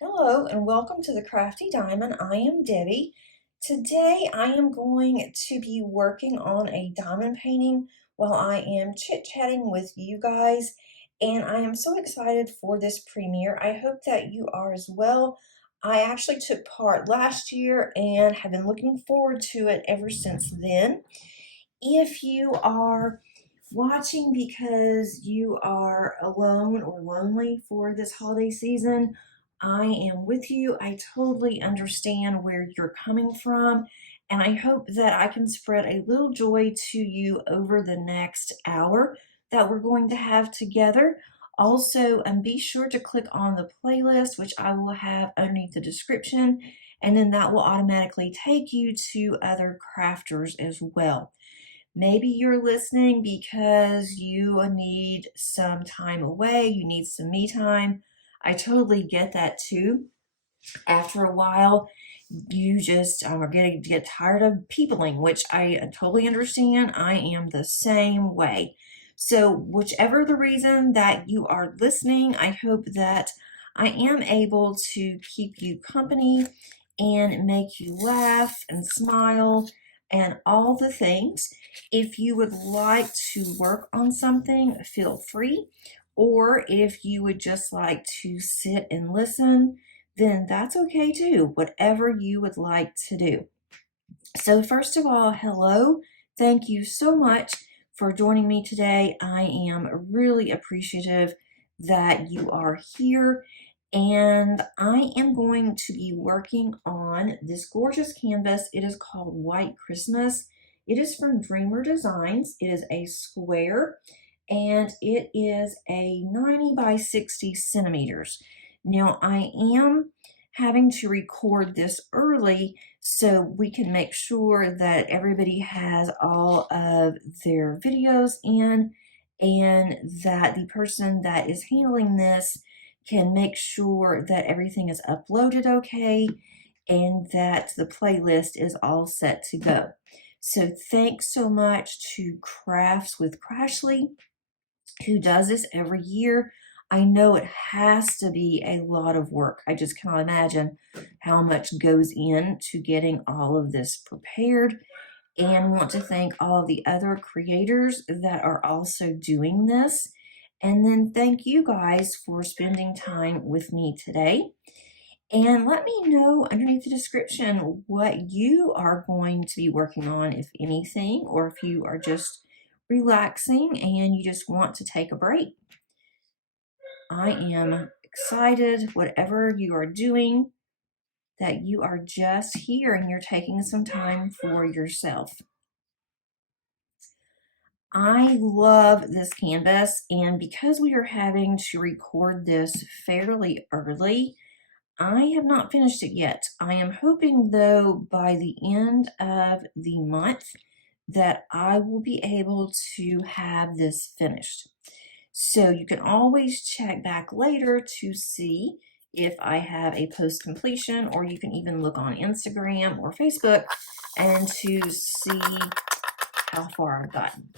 Hello and welcome to the Crafty Diamond. I am Debbie. Today I am going to be working on a diamond painting while I am chit-chatting with you guys, and I am so excited for this premiere. I hope that you are as well. I actually took part last year and have been looking forward to it ever since then. If you are watching because you are alone or lonely for this holiday season, I am with you. I totally understand where you're coming from, and I hope that I can spread a little joy to you over the next hour that we're going to have together. Also, be sure to click on the playlist, which I will have underneath the description, and then that will automatically take you to other crafters as well. Maybe you're listening because you need some time away, you need some me time. I totally get that too. After a while, you just are going to get tired of peopling, which I totally understand. I am the same way. So, whichever the reason that you are listening, I hope that I am able to keep you company and make you laugh and smile and all the things. If you would like to work on something, feel free. Or if you would just like to sit and listen, then that's okay too, whatever you would like to do. So first of all, hello. Thank you so much for joining me today. I am really appreciative that you are here, and I am going to be working on this gorgeous canvas. It is called White Christmas. It is from Dreamer Designs. It is a square, and it is a 90 by 60 centimeters. Now I am having to record this early so we can make sure that everybody has all of their videos in, and that the person that is handling this can make sure that everything is uploaded okay and that the playlist is all set to go. So thanks so much to Crafts with Crashly, who does this every year. I know it has to be a lot of work. I just cannot imagine how much goes into getting all of this prepared, and want to thank all of the other creators that are also doing this. And then thank you guys for spending time with me today. And let me know underneath the description what you are going to be working on, if anything, or if you are just relaxing and you just want to take a break. I am excited, whatever you are doing, that you are just here and you're taking some time for yourself. I love this canvas, and because we are having to record this fairly early, I have not finished it yet. I am hoping, though, by the end of the month that I will be able to have this finished. So you can always check back later to see if I have a post completion, or you can even look on Instagram or Facebook and to see how far I've gotten.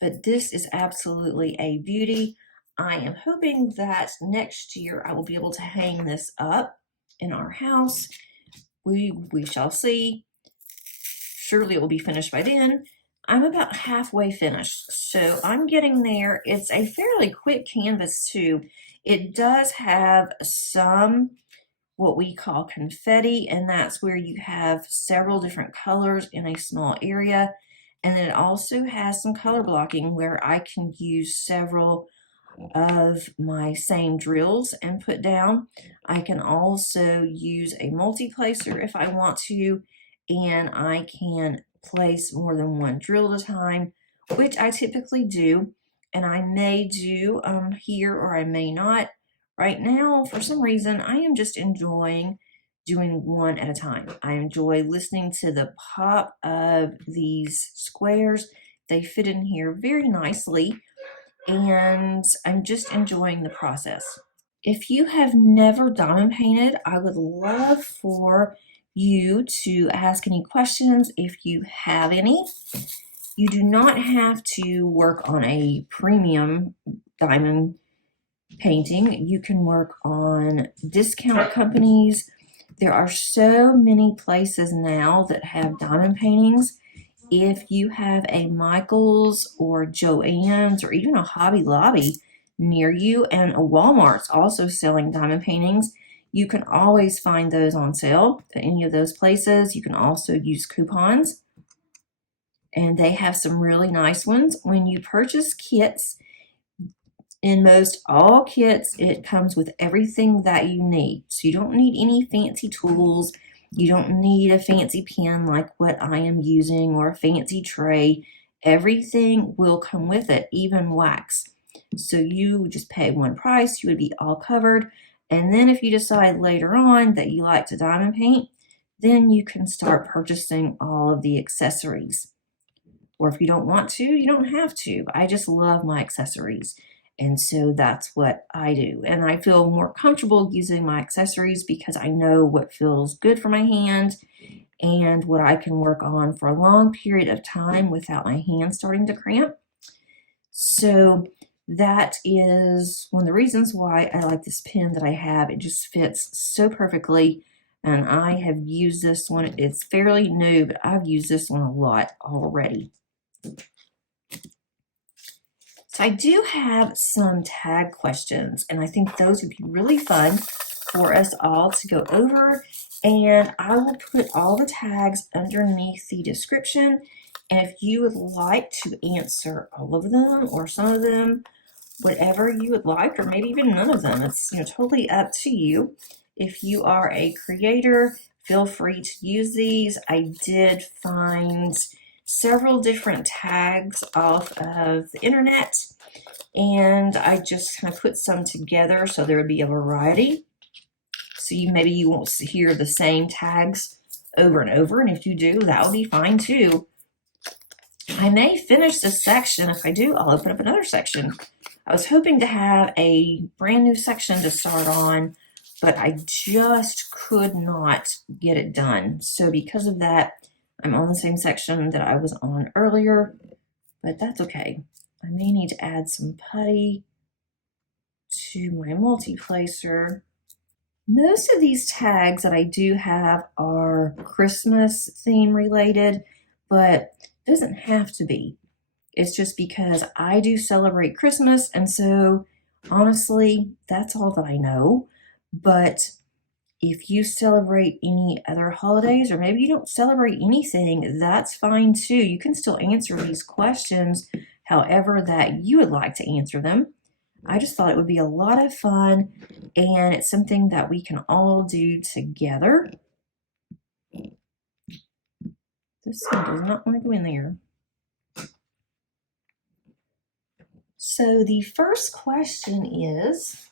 But this is absolutely a beauty. I am hoping that next year I will be able to hang this up in our house. We shall see. Surely it will be finished by then. I'm about halfway finished, so I'm getting there. It's a fairly quick canvas too. It does have some what we call confetti, and that's where you have several different colors in a small area. And then it also has some color blocking where I can use several of my same drills and put down. I can also use a multi-placer if I want to, and I can place more than one drill at a time, which I typically do, and I may do here or I may not. Right now, for some reason, I am just enjoying doing one at a time. I enjoy listening to the pop of these squares. They fit in here very nicely, and I'm just enjoying the process. If you have never diamond painted, I would love for you to ask any questions if you have any. You do not have to work on a premium diamond painting. You can work on discount companies. There are so many places now that have diamond paintings. If you have a Michael's or Joann's or even a Hobby Lobby near you, and a Walmart's also selling diamond paintings, you can always find those on sale at any of those places. You can also use coupons, and they have some really nice ones. When you purchase kits, in most all kits, it comes with everything that you need. So you don't need any fancy tools. You don't need a fancy pen like what I am using or a fancy tray. Everything will come with it, even wax. So you just pay one price, you would be all covered. And then if you decide later on that you like to diamond paint, then you can start purchasing all of the accessories. Or if you don't want to, you don't have to. I just love my accessories. And so that's what I do. And I feel more comfortable using my accessories because I know what feels good for my hand and what I can work on for a long period of time without my hand starting to cramp. So that is one of the reasons why I like this pen that I have. It just fits so perfectly. And I have used this one. It's fairly new, but I've used this one a lot already. So I do have some tag questions, and I think those would be really fun for us all to go over. And I will put all the tags underneath the description. And if you would like to answer all of them or some of them, whatever you would like, or maybe even none of them, it's totally up to you. If you are a creator, feel free to use these. I did find several different tags off of the internet, and I just kind of put some together so there would be a variety. So maybe you won't hear the same tags over and over, and if you do, that would be fine too. I may finish this section. If I do, I'll open up another section. I was hoping to have a brand new section to start on, but I just could not get it done. So because of that, I'm on the same section that I was on earlier, but that's okay. I may need to add some putty to my multi-placer. Most of these tags that I do have are Christmas theme related, but it doesn't have to be. It's just because I do celebrate Christmas, and so honestly, that's all that I know. But if you celebrate any other holidays, or maybe you don't celebrate anything, that's fine too. You can still answer these questions however that you would like to answer them. I just thought it would be a lot of fun, and it's something that we can all do together. This one does not want to go in there. So the first question is,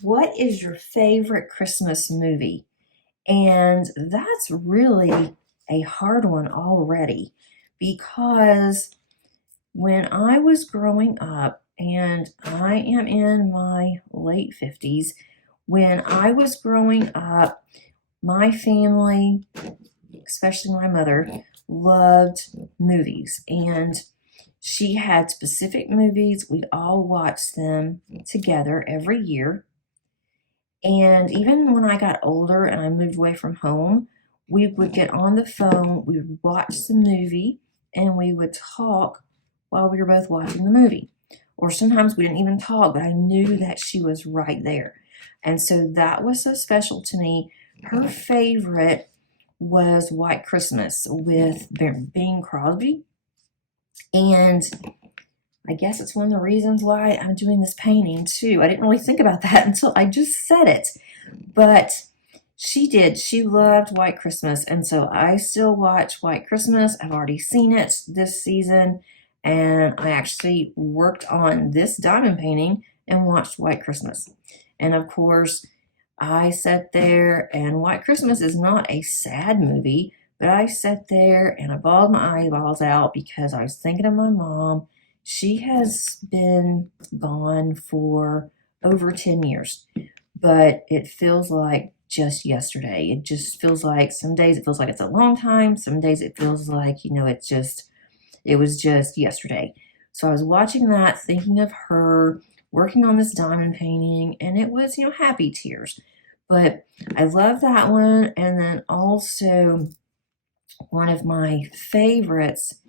what is your favorite Christmas movie? And that's really a hard one already, because when I was growing up, and I am in my late 50s, when I was growing up, my family, especially my mother, loved movies, and she had specific movies. We all watched them together every year. And even when I got older and I moved away from home, we would get on the phone, we would watch the movie, and we would talk while we were both watching the movie. Or sometimes we didn't even talk, but I knew that she was right there. And so that was so special to me. Her favorite was White Christmas with Bing Crosby. And I guess it's one of the reasons why I'm doing this painting too. I didn't really think about that until I just said it. But she did. She loved White Christmas. And so I still watch White Christmas. I've already seen it this season. And I actually worked on this diamond painting and watched White Christmas. And of course, I sat there, and White Christmas is not a sad movie, but I sat there and I bawled my eyeballs out because I was thinking of my mom. She has been gone for over 10 years, but it feels like just yesterday. It just feels like some days it feels like it's a long time. Some days it feels like, it was just yesterday. So I was watching that, thinking of her, working on this diamond painting, and it was, happy tears. But I love that one. And then also one of my favorites,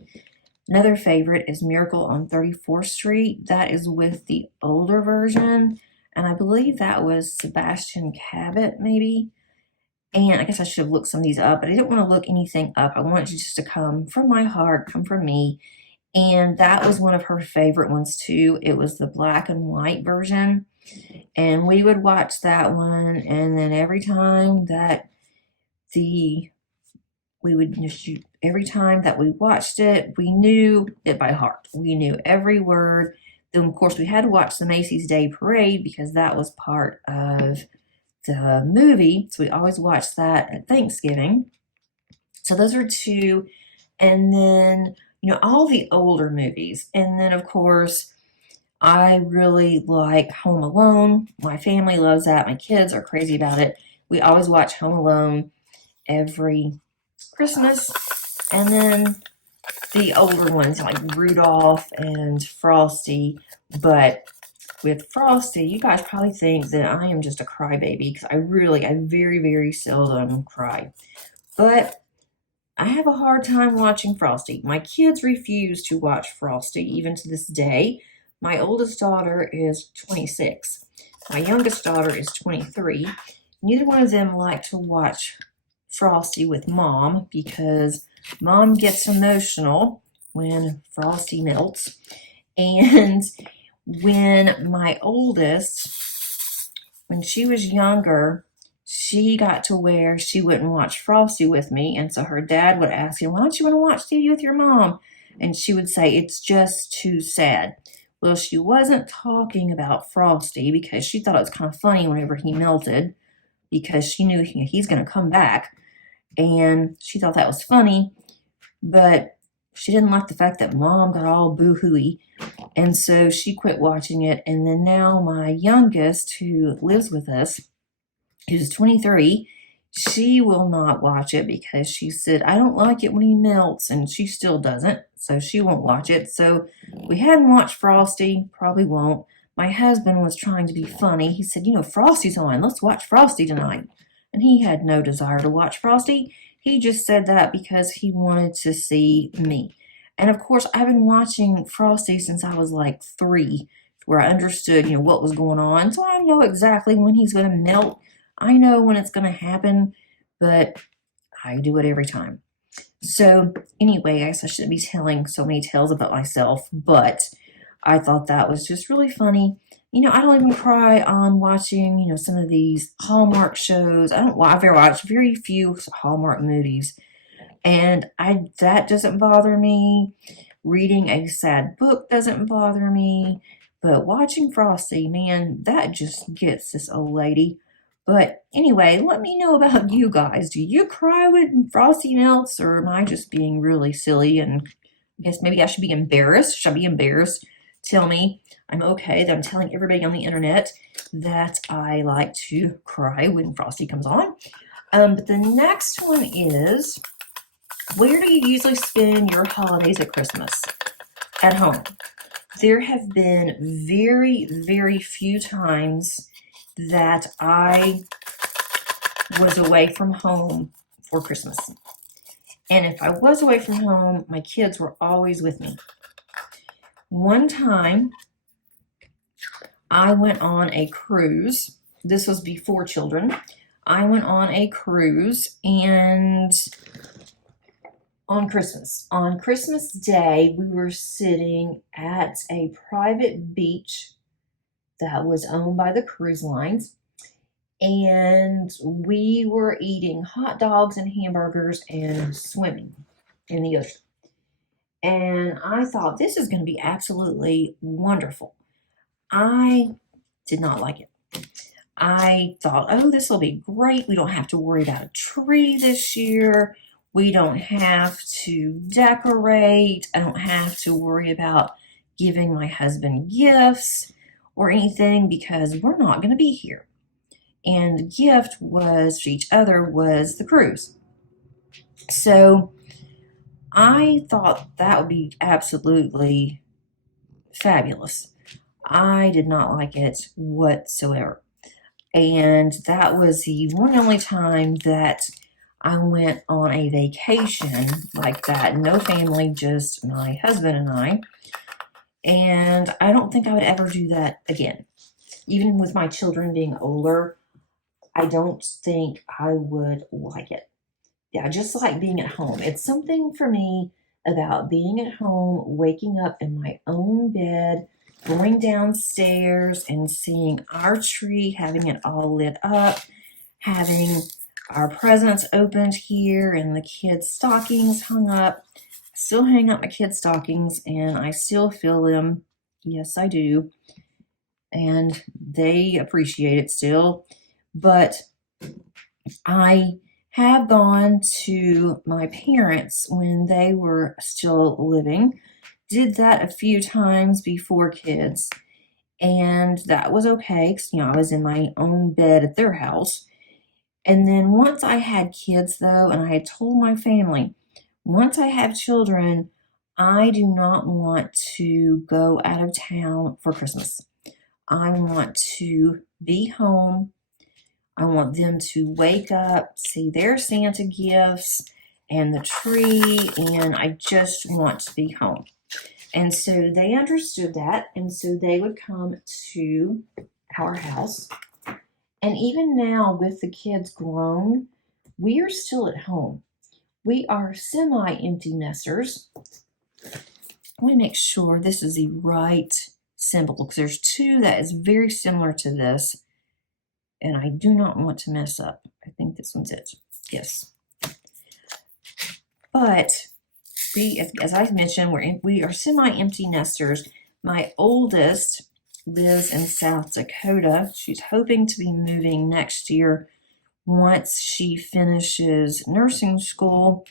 another favorite, is Miracle on 34th Street. That is with the older version, and I believe that was Sebastian Cabot, maybe. And I guess I should have looked some of these up, but I didn't want to look anything up. I wanted it just to come from my heart, come from me. And that was one of her favorite ones too. It was the black and white version. And we would watch that one, and then every time that every time that we watched it, we knew it by heart. We knew every word. Then of course we had to watch the Macy's Day Parade because that was part of the movie. So we always watched that at Thanksgiving. So those are two. And then, all the older movies. And then of course, I really like Home Alone. My family loves that. My kids are crazy about it. We always watch Home Alone every Christmas. And then the older ones like Rudolph and Frosty. But with Frosty, you guys probably think that I am just a crybaby because I very, very seldom cry. But I have a hard time watching Frosty. My kids refuse to watch Frosty even to this day. My oldest daughter is 26. My youngest daughter is 23. Neither one of them like to watch Frosty with Mom because Mom gets emotional when Frosty melts. And when my oldest, when she was younger, she got to where she wouldn't watch Frosty with me. And so her dad would ask him, why don't you want to watch TV with your mom? And she would say, it's just too sad. Well, she wasn't talking about Frosty because she thought it was kind of funny whenever he melted because she knew he's going to come back. And she thought that was funny, but she didn't like the fact that Mom got all boo-hooey. And so she quit watching it. And then now my youngest, who lives with us, who's 23, she will not watch it because she said, I don't like it when he melts, and she still doesn't, so she won't watch it. So we hadn't watched Frosty, probably won't. My husband was trying to be funny. He said, Frosty's on, let's watch Frosty tonight. And he had no desire to watch Frosty. He just said that because he wanted to see me. And of course, I've been watching Frosty since I was like 3, where I understood, what was going on. So I know exactly when he's going to melt. I know when it's going to happen, but I do it every time. So anyway, I guess I shouldn't be telling so many tales about myself, but I thought that was just really funny. I don't even cry on watching, some of these Hallmark shows. I've watched very few Hallmark movies, and that doesn't bother me. Reading a sad book doesn't bother me, but watching Frosty, man, that just gets this old lady. But anyway, let me know about you guys. Do you cry when Frosty melts, or am I just being really silly? And I guess maybe I should be embarrassed. Should I be embarrassed? Tell me I'm okay that I'm telling everybody on the internet that I like to cry when Frosty comes on. But the next one is, where do you usually spend your holidays at Christmas? At home. There have been very, very few times that I was away from home for Christmas. And if I was away from home, my kids were always with me. One time, I went on a cruise. This was before children. I went on a cruise, and on Christmas Day, we were sitting at a private beach that was owned by the cruise lines, and we were eating hot dogs and hamburgers and swimming in the ocean. And I thought, this is going to be absolutely wonderful. I did not like it. I thought, oh, this will be great. We don't have to worry about a tree this year. We don't have to decorate. I don't have to worry about giving my husband gifts or anything because we're not going to be here. And the gift was for each other was the cruise. So I thought that would be absolutely fabulous. I did not like it whatsoever. And that was the one and only time that I went on a vacation like that. No family, just my husband and I. And I don't think I would ever do that again. Even with my children being older, I don't think I would like it. Yeah, I just like being at home. It's something for me about being at home, waking up in my own bed, going downstairs and seeing our tree, having it all lit up, having our presents opened here and the kids' stockings hung up. I still hang up my kids' stockings and I still feel them. Yes, I do. And they appreciate it still. But I have gone to my parents when they were still living. Did that a few times before kids, and that was okay because I was in my own bed at their house. And then once I had kids, though, and I had told my family, once I have children, I do not want to go out of town for Christmas. I want to be home. I want them to wake up, see their Santa gifts and the tree, and I just want to be home. And so they understood that, and so they would come to our house. And even now, with the kids grown, we are still at home. We are semi-empty nesters. Let me make sure this is the right symbol because there's two that is very similar to this. And I do not want to mess up. I think this one's it. Yes. But we, as I mentioned, we are semi-empty nesters. My oldest lives in South Dakota. She's hoping to be moving next year once she finishes nursing school,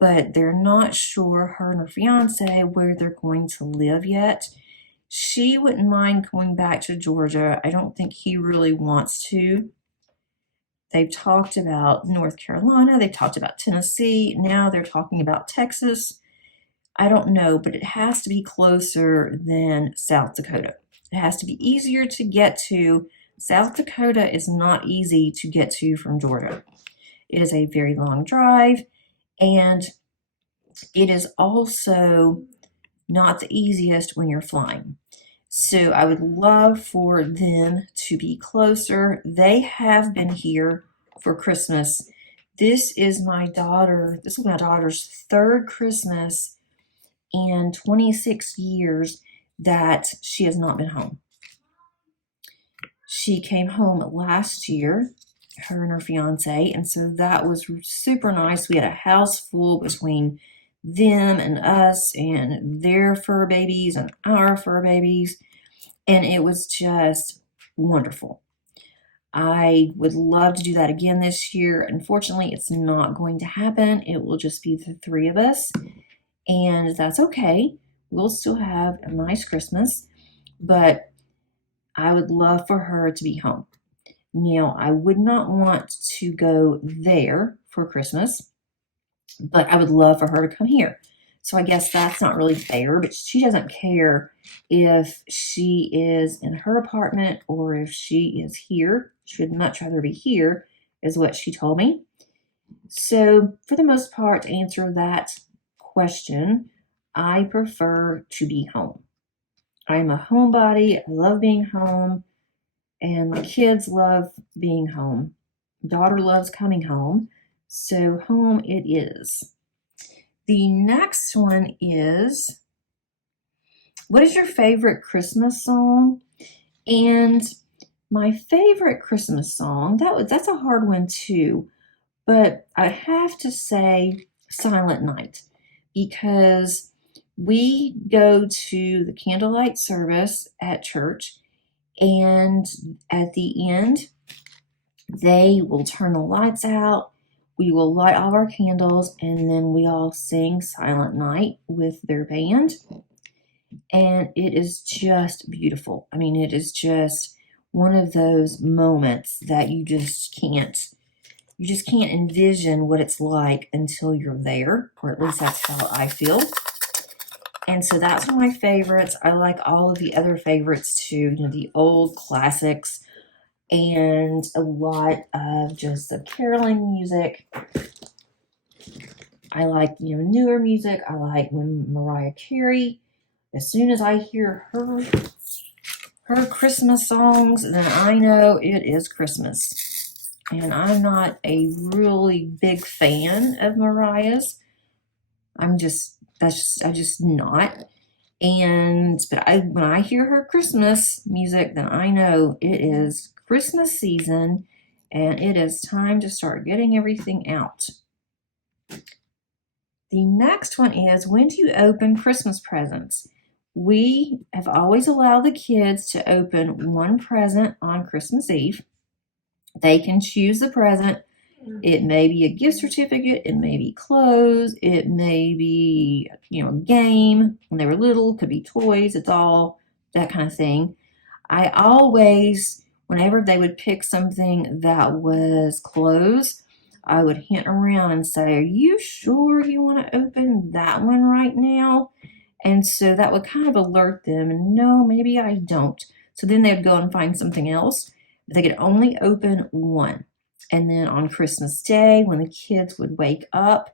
but they're not sure, her and her fiance, where they're going to live yet. She wouldn't mind going back to Georgia. I don't think he really wants to. They've talked about North Carolina. They've talked about Tennessee. Now they're talking about Texas. I don't know, but it has to be closer than South Dakota. It has to be easier to get to. South Dakota is not easy to get to from Georgia. It is a very long drive, and it is also not the easiest when you're flying. So I would love for them to be closer. They have been here for Christmas. This is my daughter's third Christmas in 26 years that she has not been home. She came home last year, her and her fiance, and so that was super nice. We had a house full between them and us and their fur babies and our fur babies, and it was just wonderful. I would love to do that again this year. Unfortunately, it's not going to happen. It will just be the three of us, and that's okay. We'll still have a nice Christmas, but I would love for her to be home. Now, I would not want to go there for Christmas, but I would love for her to come here. So I guess that's not really fair, but she doesn't care if she is in her apartment or if she is here. She would much rather be here, is what she told me. So for the most part, to answer that question, I prefer to be home. I'm a homebody. I love being home, and my kids love being home. Daughter loves coming home, so home it is. The next one is, what is your favorite Christmas song? And my favorite Christmas song, that's a hard one too, but I have to say Silent Night, because we go to the candlelight service at church, and at the end, they will turn the lights out. We will light all our candles, and then we all sing Silent Night with their band. And it is just beautiful. I mean, it is just one of those moments that you just can't envision what it's like until you're there, or at least that's how I feel. And so that's one of my favorites. I like all of the other favorites too, you know, the old classics and a lot of just the caroling music. I like, you know, newer music. I like when Mariah Carey, as soon as I hear her Christmas songs, then I know it is Christmas. And I'm not a really big fan of Mariah's. I'm just not. But when I hear her Christmas music, then I know it is Christmas season and it is time to start getting everything out. The next one is, when do you open Christmas presents? We have always allowed the kids to open one present on Christmas Eve. They can choose the present. It may be a gift certificate, it may be clothes, it may be, you know, a game. When they were little, it could be toys, a doll, that kind of thing. I always, whenever they would pick something that was clothes, I would hint around and say, are you sure you want to open that one right now? And so that would kind of alert them, and no, maybe I don't. So then they'd go and find something else, but they could only open one. And then on Christmas Day, when the kids would wake up,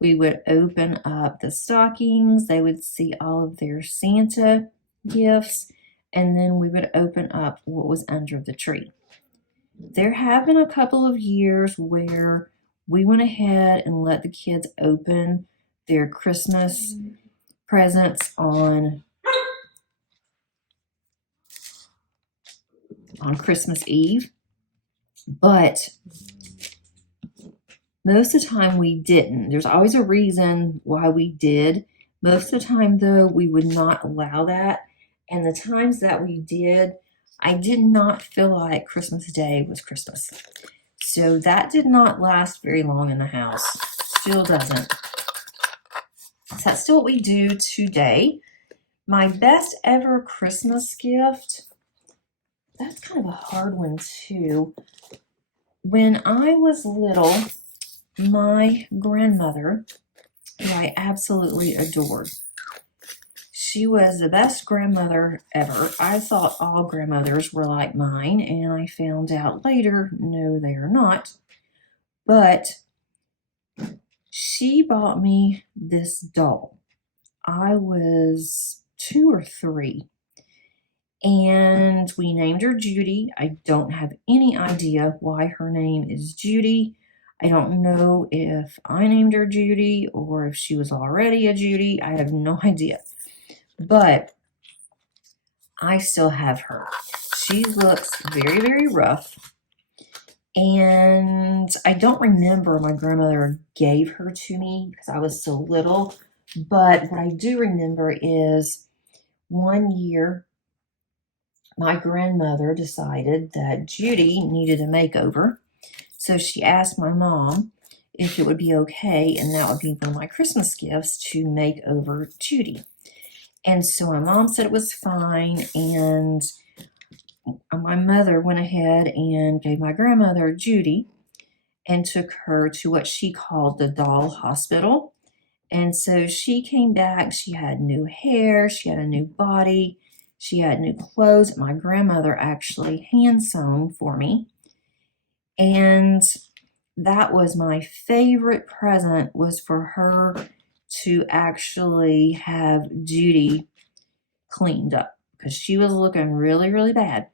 we would open up the stockings. They would see all of their Santa gifts, and then we would open up what was under the tree. There have been a couple of years where we went ahead and let the kids open their Christmas presents on Christmas Eve, but most of the time we didn't. There's always a reason why we did. Most of the time, though, we would not allow that. And the times that we did, I did not feel like Christmas Day was Christmas. So that did not last very long in the house. Still doesn't. So that's still what we do today. My best ever Christmas gift, that's kind of a hard one too. When I was little, my grandmother, who I absolutely adored, she was the best grandmother ever. I thought all grandmothers were like mine, and I found out later, no, they are not. But she bought me this doll. I was 2 or 3, and we named her Judy. I don't have any idea why her name is Judy. I don't know if I named her Judy or if she was already a Judy. I have no idea. But I still have her. She looks very, very rough. And I don't remember my grandmother gave her to me because I was so little. But what I do remember is one year, my grandmother decided that Judy needed a makeover. So she asked my mom if it would be okay, and that would be one of my Christmas gifts, to make over Judy. And so my mom said it was fine, and my mother went ahead and gave my grandmother Judy and took her to what she called the doll hospital. And so she came back, she had new hair, she had a new body, she had new clothes. My grandmother actually hand sewn for me. And that was my favorite present, was for her to actually have Judy cleaned up because she was looking really, really bad.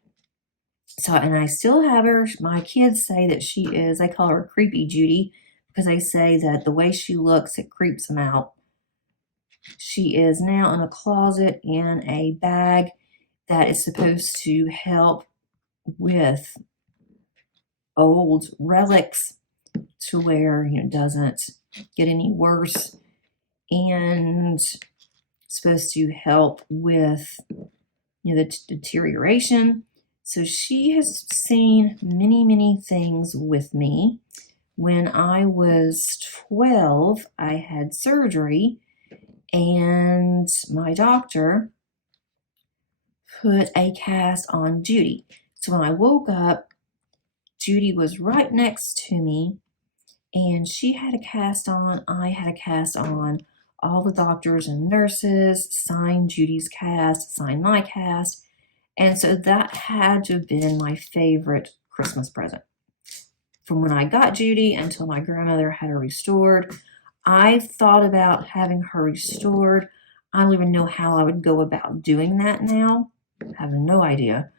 So, and I still have her. My kids say that she is, they call her Creepy Judy because they say that the way she looks, it creeps them out. She is now in a closet in a bag that is supposed to help with old relics to where, you know, it doesn't get any worse, and supposed to help with, you know, the deterioration. So she has seen many, many things with me. When I was 12, I had surgery, and my doctor put a cast on Judy. So when I woke up, Judy was right next to me, and she had a cast on, I had a cast on. all the doctors and nurses signed Judy's cast, signed my cast, and so that had to have been my favorite Christmas present. From when I got Judy until my grandmother had her restored, I thought about having her restored. I don't even know how I would go about doing that now. I have no idea.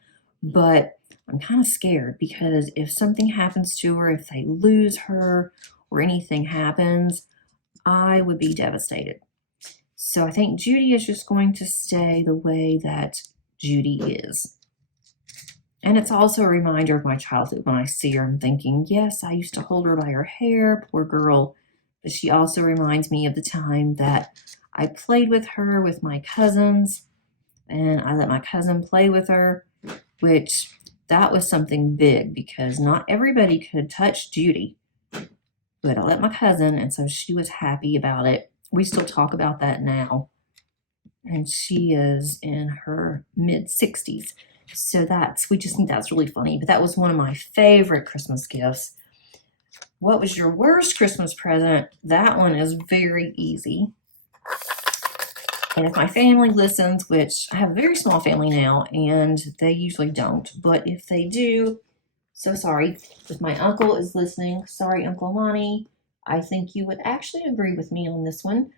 But I'm kind of scared because if something happens to her, if they lose her or anything happens, I would be devastated. So I think Judy is just going to stay the way that Judy is. And it's also a reminder of my childhood. When I see her, I'm thinking, yes, I used to hold her by her hair, poor girl. But she also reminds me of the time that I played with her with my cousins, and I let my cousin play with her, which that was something big because not everybody could touch Judy. But I let my cousin, and so she was happy about it. We still talk about that now. And she is in her mid-60s. So we just think that's really funny. But that was one of my favorite Christmas gifts. What was your worst Christmas present? That one is very easy. And if my family listens, which I have a very small family now, and they usually don't, but if they do, so sorry. If my uncle is listening, sorry, Uncle Lonnie, I think you would actually agree with me on this one.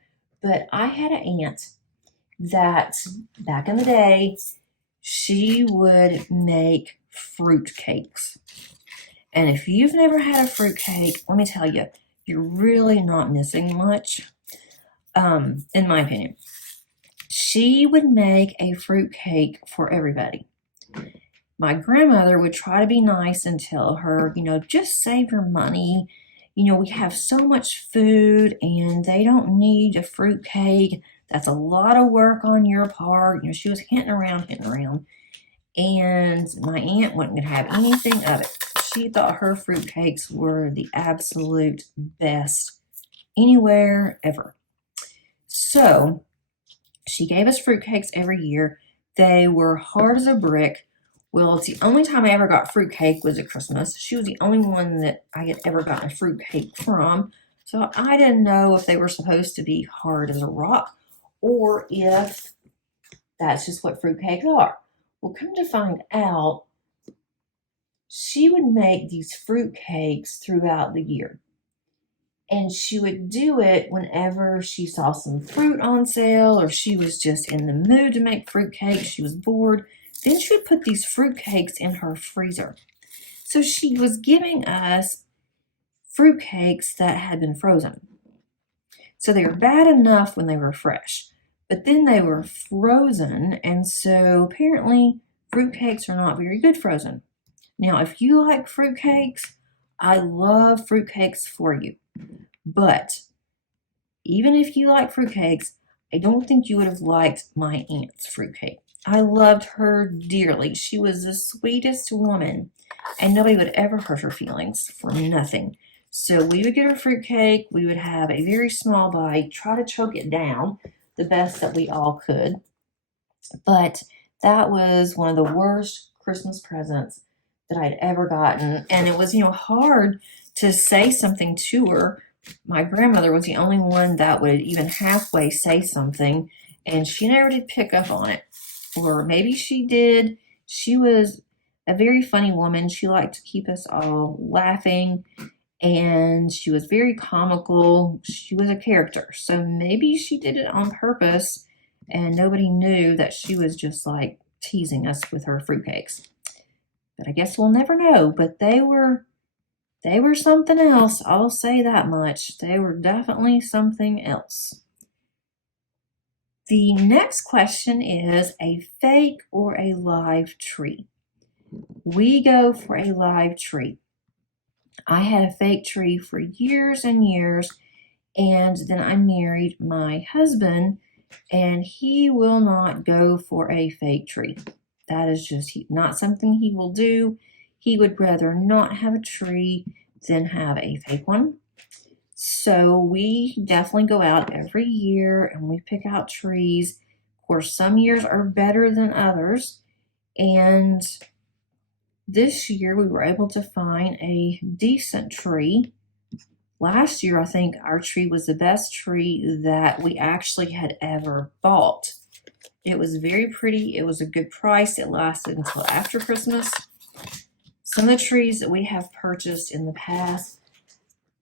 But I had an aunt that back in the day, she would make fruit cakes. And if you've never had a fruit cake, let me tell you, you're really not missing much, in my opinion. She would make a fruit cake for everybody. My grandmother would try to be nice and tell her, just save your money. We have so much food and they don't need a fruit cake. That's a lot of work on your part. She was hinting around. And my aunt wasn't going to have anything of it. She thought her fruitcakes were the absolute best anywhere ever. So she gave us fruitcakes every year. They were hard as a brick. Well, it's the only time I ever got fruitcake was at Christmas. She was the only one that I had ever gotten a fruitcake from. So I didn't know if they were supposed to be hard as a rock or if that's just what fruitcakes are. Well, come to find out, she would make these fruit cakes throughout the year. And she would do it whenever she saw some fruit on sale or she was just in the mood to make fruit cakes. She was bored. Then she would put these fruit cakes in her freezer. So she was giving us fruit cakes that had been frozen. So they were bad enough when they were fresh, but then they were frozen. And so apparently fruitcakes are not very good frozen. Now, if you like fruitcakes, I love fruitcakes for you. But even if you like fruitcakes, I don't think you would have liked my aunt's fruitcake. I loved her dearly. She was the sweetest woman, and nobody would ever hurt her feelings for nothing. So we would get her fruitcake. We would have a very small bite, try to choke it down the best that we all could. But that was one of the worst Christmas presents that I'd ever gotten. And it was, hard to say something to her. My grandmother was the only one that would even halfway say something, and she never did pick up on it. Or maybe she did. She was a very funny woman. She liked to keep us all laughing, and she was very comical. She was a character. So maybe she did it on purpose, and nobody knew that she was just like teasing us with her fruitcakes. But I guess we'll never know. But they were something else. I'll say that much. They were definitely something else. The next question is a fake or a live tree. We go for a live tree. I had a fake tree for years and years, and then I married my husband, and he will not go for a fake tree. That is just not something he will do. He would rather not have a tree than have a fake one. So we definitely go out every year and we pick out trees. Of course, some years are better than others. And this year we were able to find a decent tree. Last year, I think our tree was the best tree that we actually had ever bought. It was very pretty. It was a good price. It lasted until after Christmas. Some of the trees that we have purchased in the past,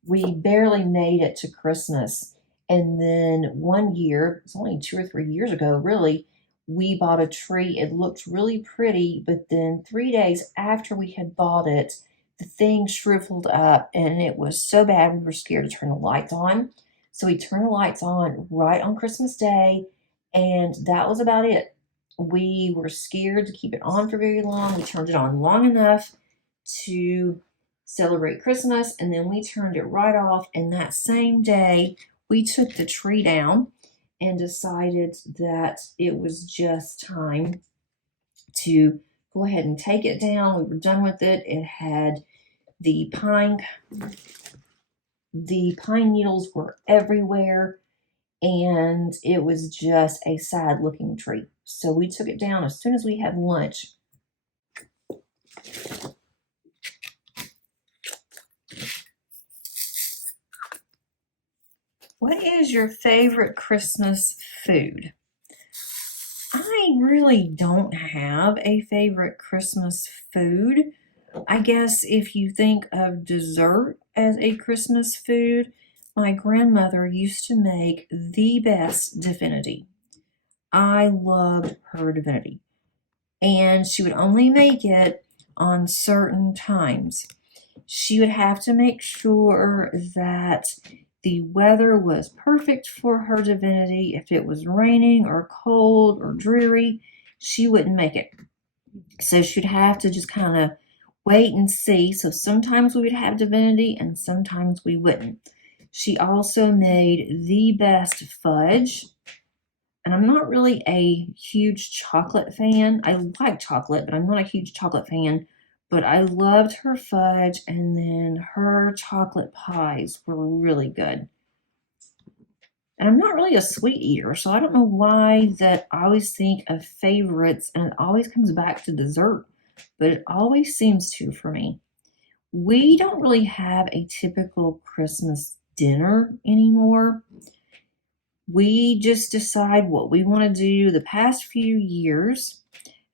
we barely made it to Christmas. And then one year, it's only 2 or 3 years ago, really, we bought a tree. It looked really pretty, but then 3 days after we had bought it, the thing shriveled up and it was so bad we were scared to turn the lights on. So we turned the lights on right on Christmas Day, and that was about it. We were scared to keep it on for very long. We turned it on long enough to celebrate Christmas, and then we turned it right off. And that same day, we took the tree down and decided that it was just time to go ahead and take it down. We were done with it. It had the pine needles were everywhere, and it was just a sad looking tree. So we took it down as soon as we had lunch. What is your favorite Christmas food? I really don't have a favorite Christmas food. I guess if you think of dessert as a Christmas food, my grandmother used to make the best divinity. I loved her divinity. And she would only make it on certain times. She would have to make sure that the weather was perfect for her divinity. If it was raining or cold or dreary, she wouldn't make it. So she'd have to just kind of wait and see. So sometimes we would have divinity and sometimes we wouldn't. She also made the best fudge. And I'm not really a huge chocolate fan. I like chocolate, but I'm not a huge chocolate fan. But I loved her fudge, and then her chocolate pies were really good. And I'm not really a sweet eater, so I don't know why that I always think of favorites and it always comes back to dessert, but it always seems to for me. We don't really have a typical Christmas dinner anymore. We just decide what we want to do the past few years.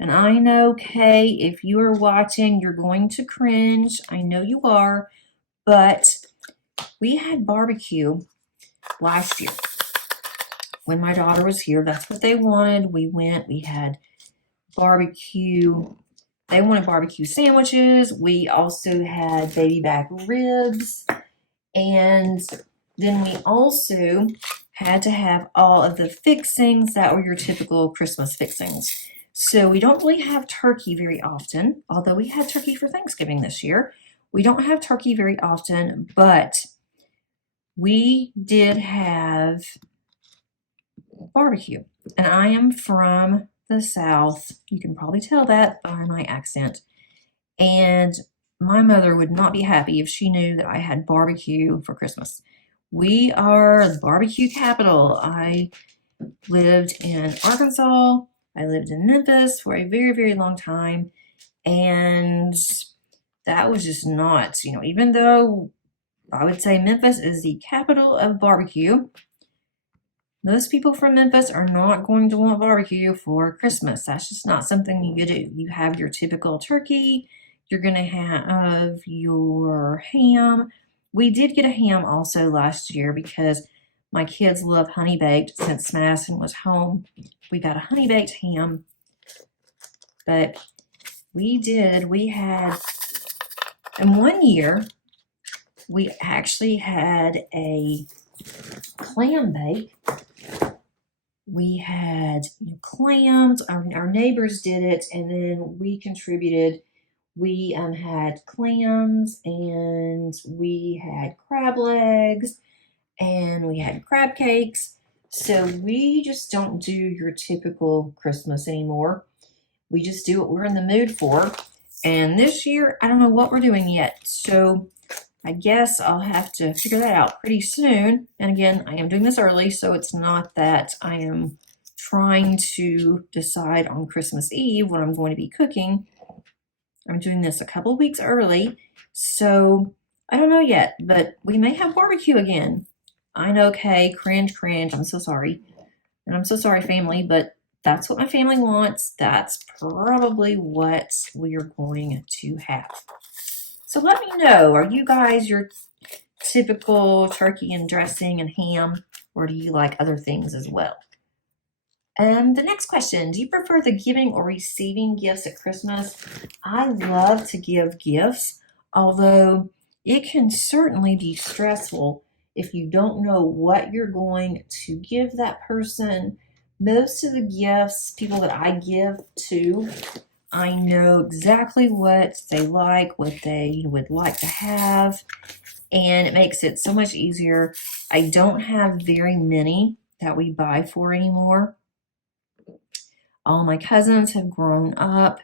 And I know, Kay, if you are watching, you're going to cringe. I know you are. But we had barbecue last year. When my daughter was here, that's what they wanted. We went, we had barbecue. They wanted barbecue sandwiches. We also had baby back ribs. And then we also had to have all of the fixings that were your typical Christmas fixings. So we don't really have turkey very often, although we had turkey for Thanksgiving this year. We don't have turkey very often, but we did have barbecue. And I am from the South. You can probably tell that by my accent. And my mother would not be happy if she knew that I had barbecue for Christmas. We are the barbecue capital. I lived in Arkansas. I lived in Memphis for a very, very long time. And that was just not, even though I would say Memphis is the capital of barbecue, most people from Memphis are not going to want barbecue for Christmas. That's just not something you do. You have your typical turkey. You're going to have your ham. We did get a ham also last year because my kids love honey baked. Since Madison was home, we got a honey baked ham. But we had, in one year, we actually had a clam bake. We had clams. Our neighbors did it, and then we contributed. We had clams, and we had crab legs, and we had crab cakes. So we just don't do your typical Christmas anymore. We just do what we're in the mood for. And this year, I don't know what we're doing yet. So I guess I'll have to figure that out pretty soon. And again, I am doing this early, so it's not that I am trying to decide on Christmas Eve what I'm going to be cooking. I'm doing this a couple of weeks early, so I don't know yet, but we may have barbecue again. I know, okay, cringe, cringe. I'm so sorry. And I'm so sorry, family, but that's what my family wants. That's probably what we are going to have. So let me know, are you guys your typical turkey and dressing and ham, or do you like other things as well? The next question, do you prefer the giving or receiving gifts at Christmas? I love to give gifts, although it can certainly be stressful if you don't know what you're going to give that person. Most of the gifts, people that I give to, I know exactly what they like, what they would like to have, and it makes it so much easier. I don't have very many that we buy for anymore. All my cousins have grown up,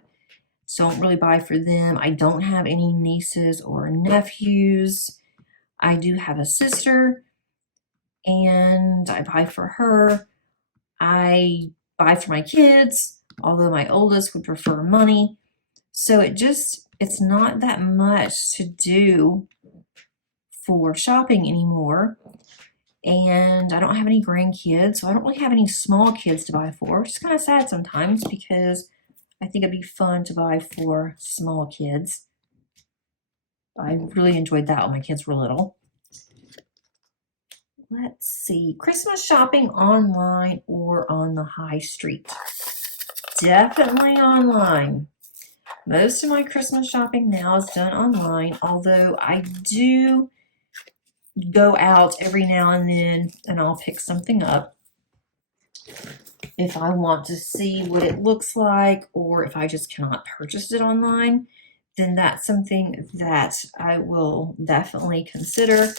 so I don't really buy for them. I don't have any nieces or nephews. I do have a sister, and I buy for her. I buy for my kids, although my oldest would prefer money. So it's not that much to do for shopping anymore. And I don't have any grandkids, so I don't really have any small kids to buy for, which is kind of sad sometimes because I think it'd be fun to buy for small kids. I really enjoyed that when my kids were little. Let's see, Christmas shopping online or on the high street? Definitely online. Most of my Christmas shopping now is done online, although I do go out every now and then and I'll pick something up if I want to see what it looks like, or if I just cannot purchase it online, then that's something that I will definitely consider.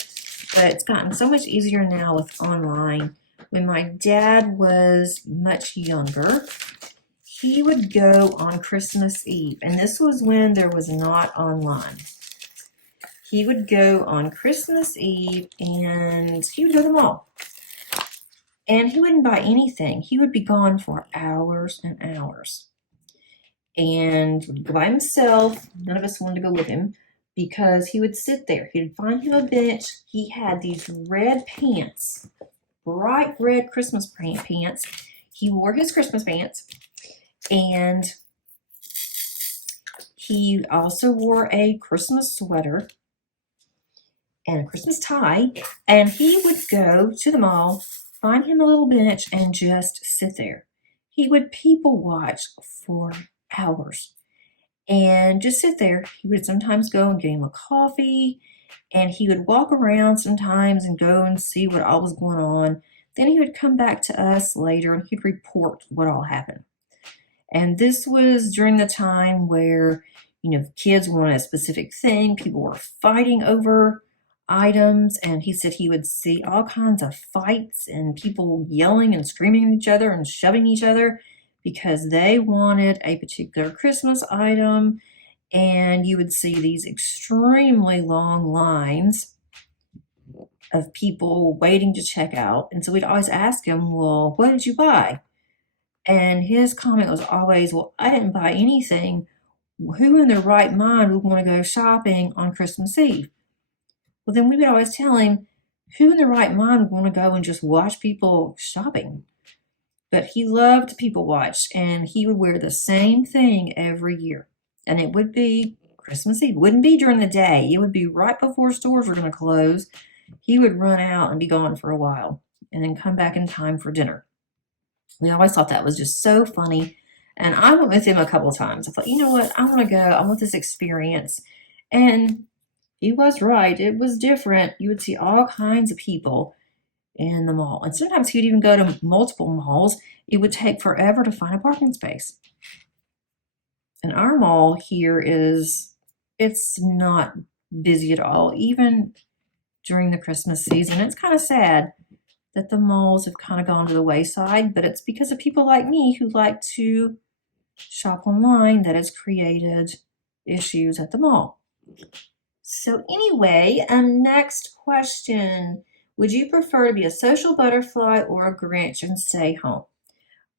But it's gotten so much easier now with online. When my dad was much younger, he would go on Christmas Eve, and this was when there was not online. He would go on Christmas Eve and he would go to the mall. And he wouldn't buy anything. He would be gone for hours and hours. And would go by himself. None of us wanted to go with him because he would sit there. He'd find him a bench. He had these red pants, bright red Christmas pants. He wore his Christmas pants. And he also wore a Christmas sweater and a Christmas tie. And he would go to the mall, find him a little bench, and just sit there. He would people watch for hours and just sit there. He would sometimes go and get him a coffee, and he would walk around sometimes and go and see what all was going on. Then he would come back to us later and he'd report what all happened. And this was during the time where, kids wanted a specific thing. People were fighting over items, and he said he would see all kinds of fights and people yelling and screaming at each other and shoving each other because they wanted a particular Christmas item. And you would see these extremely long lines of people waiting to check out. And so we'd always ask him, well, what did you buy? And his comment was always, well, I didn't buy anything. Who in their right mind would want to go shopping on Christmas Eve? Well, then we would always tell him, who in their right mind would want to go and just watch people shopping? But he loved to people watch, and he would wear the same thing every year. And it would be Christmas Eve. It wouldn't be during the day. It would be right before stores were going to close. He would run out and be gone for a while and then come back in time for dinner. We always thought that was just so funny. And I went with him a couple of times. I thought, you know what? I want to go. I want this experience. And he was right. It was different. You would see all kinds of people in the mall. And sometimes he would even go to multiple malls. It would take forever to find a parking space. And our mall here it's not busy at all, even during the Christmas season. It's kind of sad that the malls have kind of gone to the wayside, but it's because of people like me who like to shop online that has created issues at the mall. So anyway, next question. Would you prefer to be a social butterfly or a Grinch and stay home?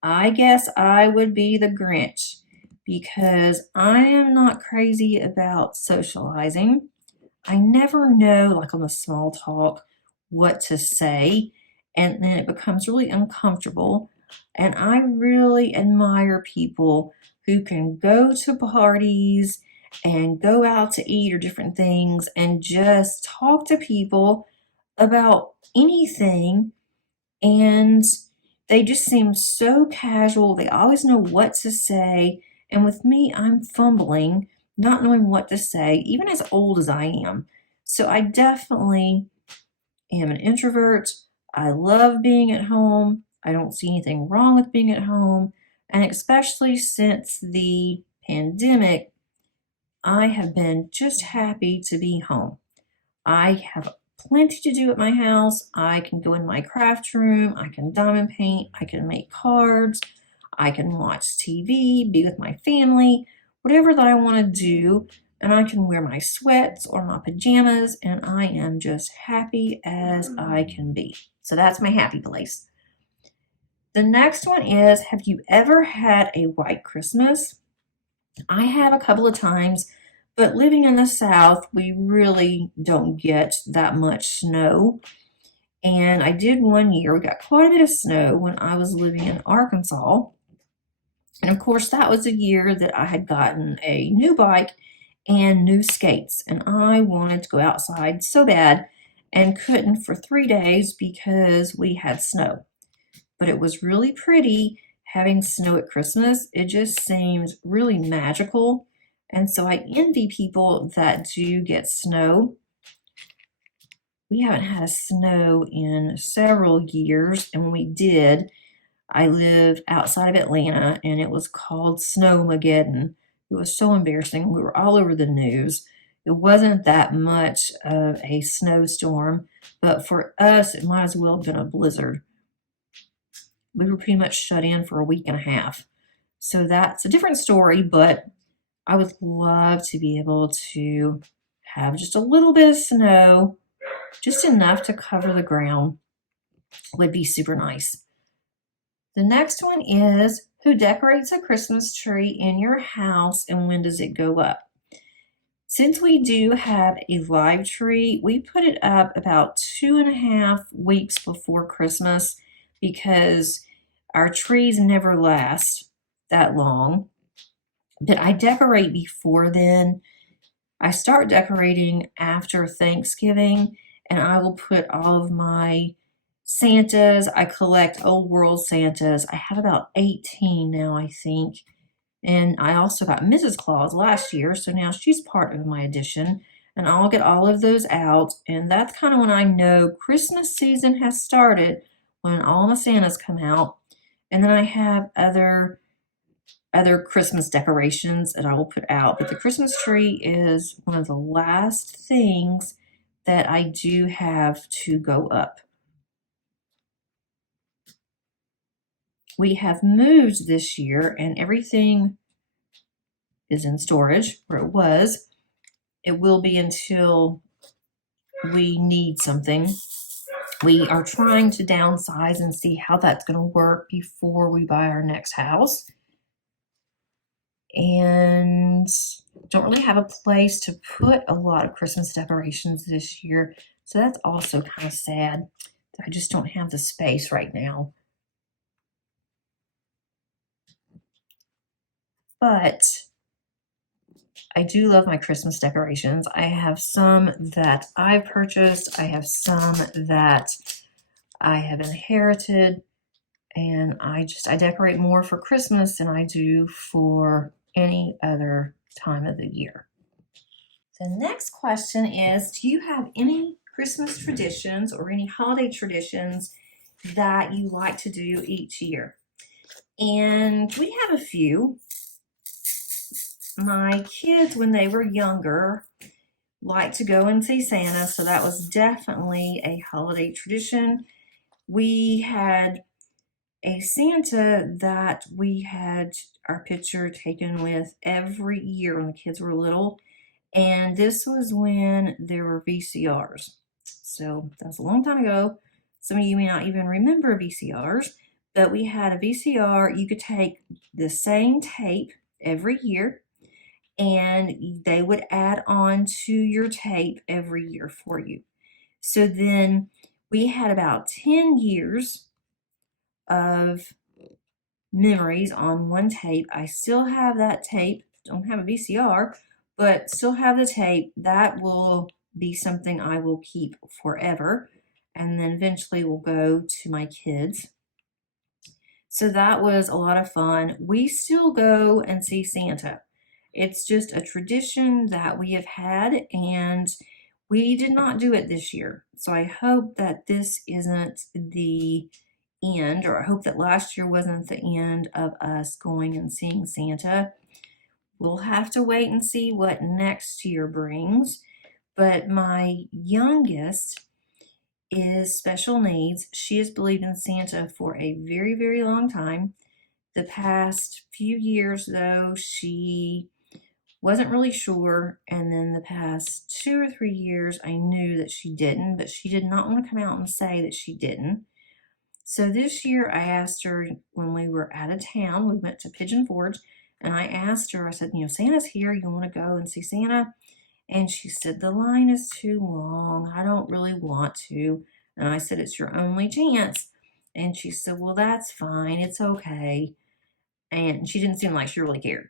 I guess I would be the Grinch because I am not crazy about socializing. I never know, like on the small talk, what to say, and then it becomes really uncomfortable. And I really admire people who can go to parties and go out to eat or different things and just talk to people about anything, and they just seem so casual. They always know what to say. And with me, I'm fumbling, not knowing what to say, even as old as I am. So I definitely am an introvert. I love being at home. I don't see anything wrong with being at home. And especially since the pandemic, I have been just happy to be home. I have plenty to do at my house. I can go in my craft room, I can diamond paint, I can make cards, I can watch TV, be with my family, whatever that I want to do. And I can wear my sweats or my pajamas, and I am just happy as I can be. So that's my happy place. The next one is, have you ever had a white Christmas? I have a couple of times, but living in the South, we really don't get that much snow. And I did one year, we got quite a bit of snow when I was living in Arkansas. And of course, that was a year that I had gotten a new bike and new skates. And I wanted to go outside so bad and couldn't for 3 days because we had snow. But it was really pretty having snow at Christmas. It just seems really magical. And so I envy people that do get snow. We haven't had a snow in several years, and when we did, I live outside of Atlanta, and it was called Snowmageddon. It was so embarrassing. We were all over the news. It wasn't that much of a snowstorm, but for us, it might as well have been a blizzard. We were pretty much shut in for a week and a half. So that's a different story, but I would love to be able to have just a little bit of snow, just enough to cover the ground, would be super nice. The next one is, who decorates a Christmas tree in your house and when does it go up? Since we do have a live tree, we put it up about 2.5 weeks before Christmas because our trees never last that long. But I decorate before then. I start decorating after Thanksgiving, and I will put all of my Santas. I collect old world Santas. I have about 18 now, I think. And I also got Mrs. Claus last year, so now she's part of my addition. And I'll get all of those out, and that's kind of when I know Christmas season has started, when all my Santas come out. And then I have other Christmas decorations that I will put out. But the Christmas tree is one of the last things that I do have to go up. We have moved this year and everything is in storage where it was. It will be until we need something. We are trying to downsize and see how that's going to work before we buy our next house. And don't really have a place to put a lot of Christmas decorations this year. So that's also kind of sad. I just don't have the space right now. But I do love my Christmas decorations. I have some that I purchased. I have some that I have inherited. And I decorate more for Christmas than I do for any other time of the year. The next question is, do you have any Christmas traditions or any holiday traditions that you like to do each year? And we have a few. My kids, when they were younger, liked to go and see Santa, so that was definitely a holiday tradition. We had a Santa that we had our picture taken with every year when the kids were little, and this was when there were VCRs. So that was a long time ago. Some of you may not even remember VCRs, but we had a VCR. You could take the same tape every year, and they would add on to your tape every year for you. So then we had about 10 years of memories on one tape. I still have that tape, don't have a VCR, but still have the tape. That will be something I will keep forever, and then eventually will go to my kids. So that was a lot of fun. We still go and see Santa. It's just a tradition that we have had, and we did not do it this year. So I hope that this isn't the end, or I hope that last year wasn't the end of us going and seeing Santa. We'll have to wait and see what next year brings. But my youngest is special needs. She has believed in Santa for a very, very long time. The past few years, though, she wasn't really sure. And then the past 2 or 3 years, I knew that she didn't, but she did not want to come out and say that she didn't. So this year, I asked her when we were out of town, we went to Pigeon Forge, and I asked her, I said, Santa's here. You want to go and see Santa? And she said, the line is too long. I don't really want to. And I said, it's your only chance. And she said, well, that's fine. It's okay. And she didn't seem like she really cared.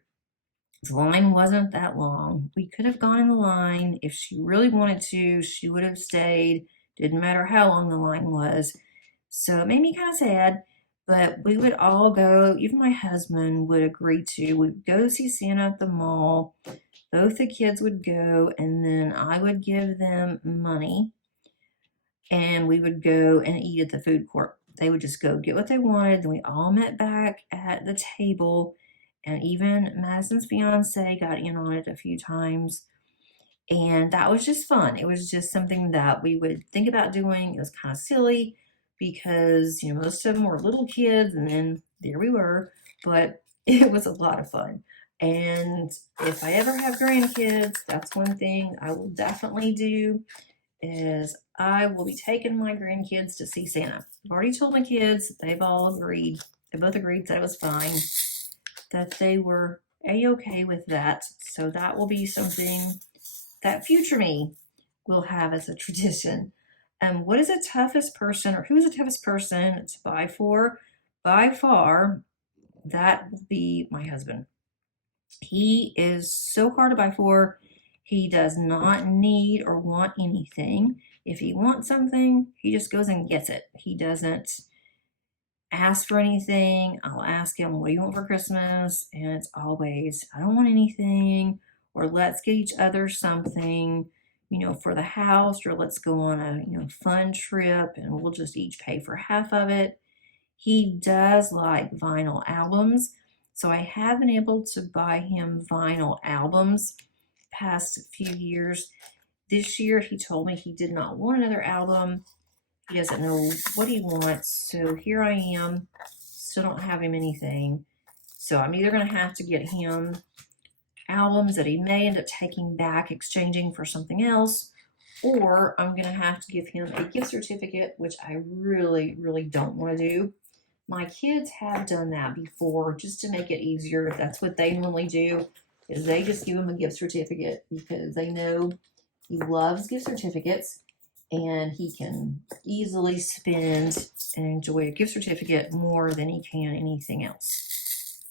The line wasn't that long. We could have gone in the line. If she really wanted to, she would have stayed. Didn't matter how long the line was. So it made me kind of sad. But we would all go, even my husband would agree to. We'd go see Santa at the mall. Both the kids would go, and then I would give them money, and we would go and eat at the food court. They would just go get what they wanted. Then we all met back at the table, and even Madison's fiance got in on it a few times. And that was just fun. It was just something that we would think about doing. It was kind of silly because, most of them were little kids, and then there we were. But it was a lot of fun. And if I ever have grandkids, that's one thing I will definitely do is I will be taking my grandkids to see Santa. I've already told my kids, they've all agreed. They both agreed that it was fine, that they were a-okay with that. So that will be something that future me will have as a tradition. What is the toughest person, or who is the toughest person to buy for? By far, that will be my husband. He is so hard to buy for. He does not need or want anything. If he wants something, he just goes and gets it. He doesn't ask for anything. I'll ask him, what do you want for Christmas? And it's always, I don't want anything, or let's get each other something, for the house, or let's go on a, fun trip and we'll just each pay for half of it. He does like vinyl albums. So I have been able to buy him vinyl albums past few years. This year he told me he did not want another album. He doesn't know what he wants. So here I am, still don't have him anything. So I'm either going to have to get him albums that he may end up taking back, exchanging for something else, or I'm going to have to give him a gift certificate, which I really, really don't want to do. My kids have done that before just to make it easier. That's what they normally do, is they just give him a gift certificate because they know he loves gift certificates and he can easily spend and enjoy a gift certificate more than he can anything else.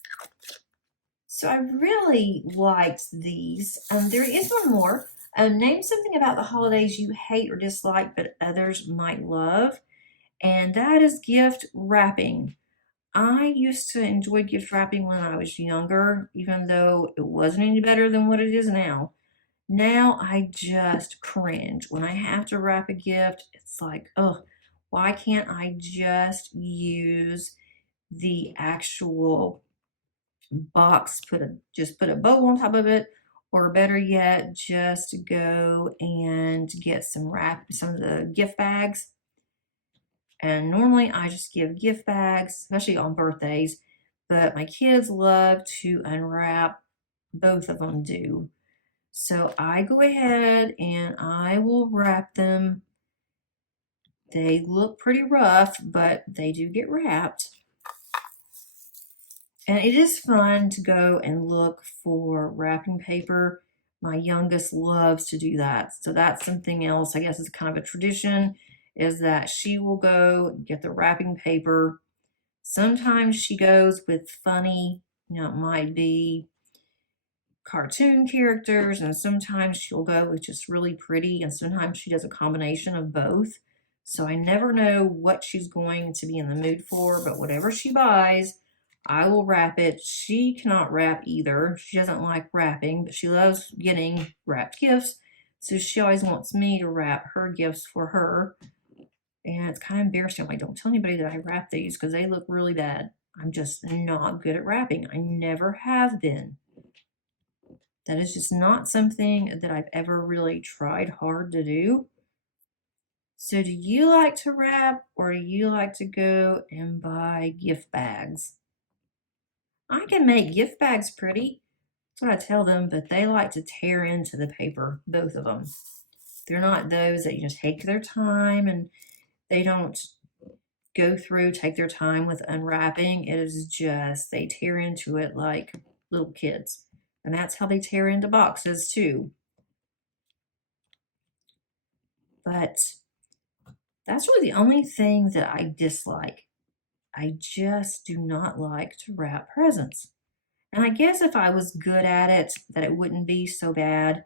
So I really liked these. There is one more. Name something about the holidays you hate or dislike but others might love. And that is gift wrapping. I used to enjoy gift wrapping when I was younger, even though it wasn't any better than what it is now. Now I just cringe. When I have to wrap a gift, it's like, oh, why can't I just use the actual box, just put a bow on top of it, or better yet, just go and get some of the gift bags. And normally I just give gift bags, especially on birthdays, but my kids love to unwrap. Both of them do. So I go ahead and I will wrap them. They look pretty rough, but they do get wrapped. And it is fun to go and look for wrapping paper. My youngest loves to do that. So that's something else, I guess, is kind of a tradition, is that she will go get the wrapping paper. Sometimes she goes with funny, it might be cartoon characters, and sometimes she'll go with just really pretty, and sometimes she does a combination of both. So I never know what she's going to be in the mood for, but whatever she buys, I will wrap it. She cannot wrap either. She doesn't like wrapping, but she loves getting wrapped gifts. So she always wants me to wrap her gifts for her. And it's kind of embarrassing. I'm like, don't tell anybody that I wrap these because they look really bad. I'm just not good at wrapping. I never have been. That is just not something that I've ever really tried hard to do. So do you like to wrap, or do you like to go and buy gift bags? I can make gift bags pretty. That's what I tell them, but they like to tear into the paper, both of them. They're not those that take their time, and they don't go through, take their time with unwrapping. It is just, they tear into it like little kids. And that's how they tear into boxes too. But that's really the only thing that I dislike. I just do not like to wrap presents. And I guess if I was good at it, that it wouldn't be so bad.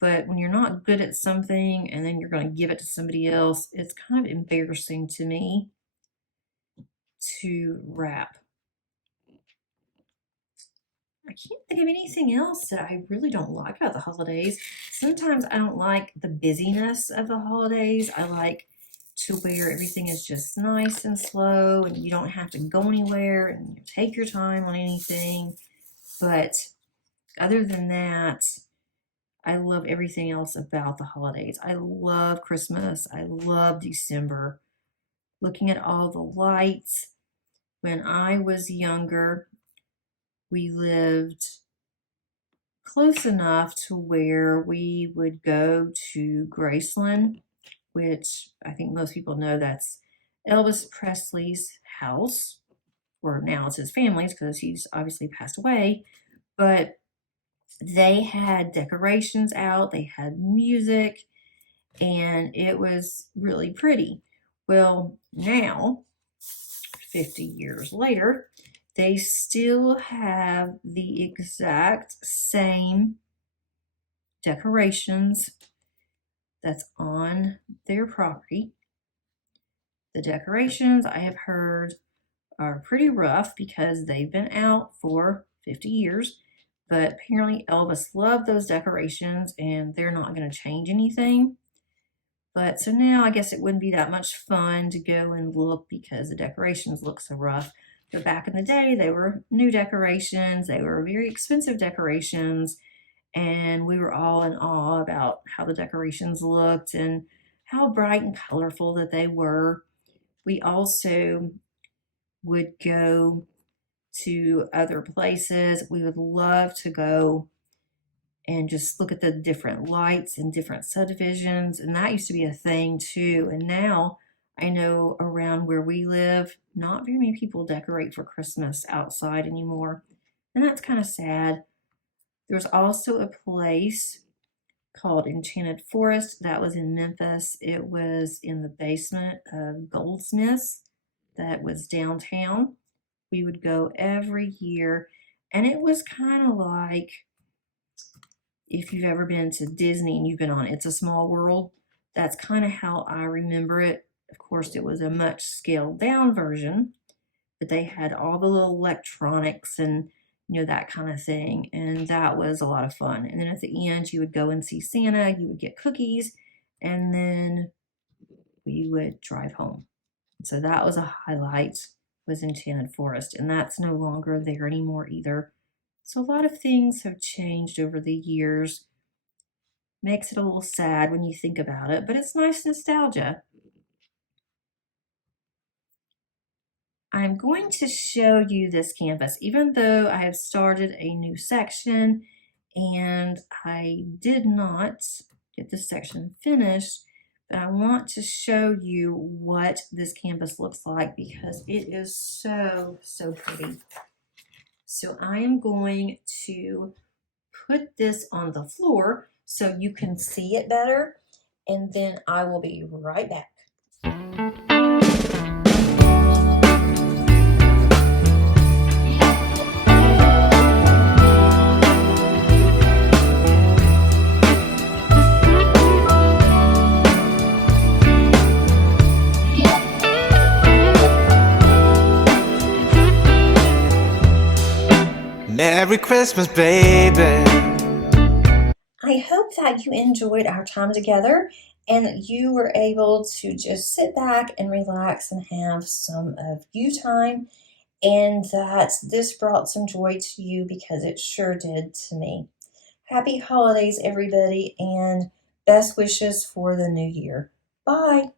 But when you're not good at something and then you're going to give it to somebody else, it's kind of embarrassing to me to wrap. I can't think of anything else that I really don't like about the holidays. Sometimes I don't like the busyness of the holidays. I like to where everything is just nice and slow and you don't have to go anywhere and take your time on anything. But other than that, I love everything else about the holidays. I love Christmas. I love December. Looking at all the lights. When I was younger, we lived close enough to where we would go to Graceland, which I think most people know that's Elvis Presley's house, or now it's his family's because he's obviously passed away. But they had decorations out, they had music, and it was really pretty. Well, now, 50 years later, they still have the exact same decorations that's on their property. The decorations, I have heard, are pretty rough because they've been out for 50 years. But apparently Elvis loved those decorations and they're not going to change anything. But so now I guess it wouldn't be that much fun to go and look because the decorations look so rough. But back in the day, they were new decorations. They were very expensive decorations. And we were all in awe about how the decorations looked and how bright and colorful that they were. We also would go to other places. We would love to go and just look at the different lights and different subdivisions. And that used to be a thing too. And now I know around where we live, not very many people decorate for Christmas outside anymore. And that's kind of sad. There's also a place called Enchanted Forest that was in Memphis. It was in the basement of Goldsmiths that was downtown. We would go every year, and it was kind of like if you've ever been to Disney and you've been on It's a Small World. That's kind of how I remember it. Of course, it was a much scaled down version, but they had all the little electronics and that kind of thing, and that was a lot of fun. And then at the end, you would go and see Santa, you would get cookies, and then we would drive home. So that was a highlight, was Enchanted Forest, and that's no longer there anymore either. So a lot of things have changed over the years. Makes it a little sad when you think about it, but it's nice nostalgia. I'm going to show you this canvas, even though I have started a new section and I did not get this section finished, but I want to show you what this canvas looks like because it is so, so pretty. So I am going to put this on the floor so you can see it better, and then I will be right back. Merry Christmas, baby. I hope that you enjoyed our time together and you were able to just sit back and relax and have some of you time, and that this brought some joy to you because it sure did to me. Happy holidays, everybody, and best wishes for the new year. Bye.